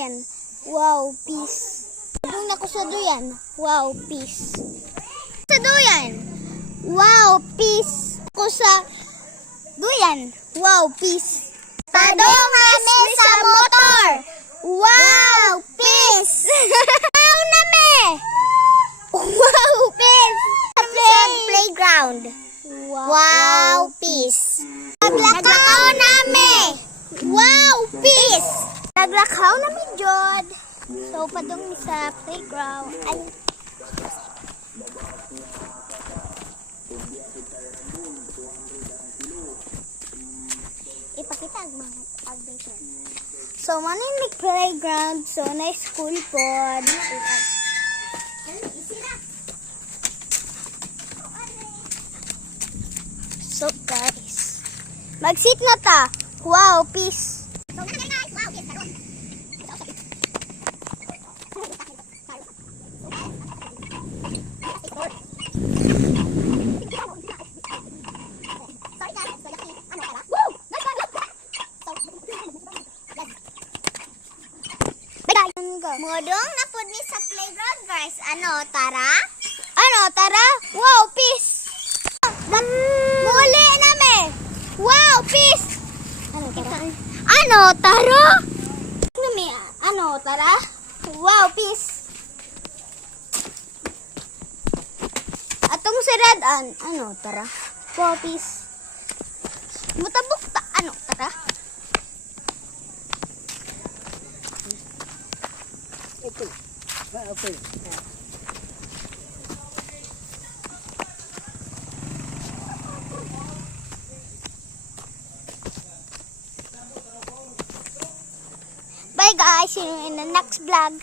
duyan. Wow, peace. Doon ako sa duyan. Wow, peace. Sa duyan. Wow, peace. Ako sa duyan. Wow, peace. Padong kami sa motor. Wow, peace. Wow, nami. Wow, peace. Sa playground. Wow, peace. Naglakaw nami. Wow, peace. Naglakaw nami, Jod. So, padong sa playground. Ay. Ipakita ang mga activation. So, manin may playground. So, na school pod. So, guys. Mag-sit na ta. Wow, peace. So, wow, peace. Modong na pud ni sa playground, guys. Ano, tara? Ano, tara? Wow, peace. Muli nami. Wow, peace. Ano, tara? Ano, tara? Nami, ano, tara? Wow, peace. Atong siradan, ano, tara? Wow, peace. Mutabok ta, ano, tara? Okay. Bye guys, see you in the next vlog.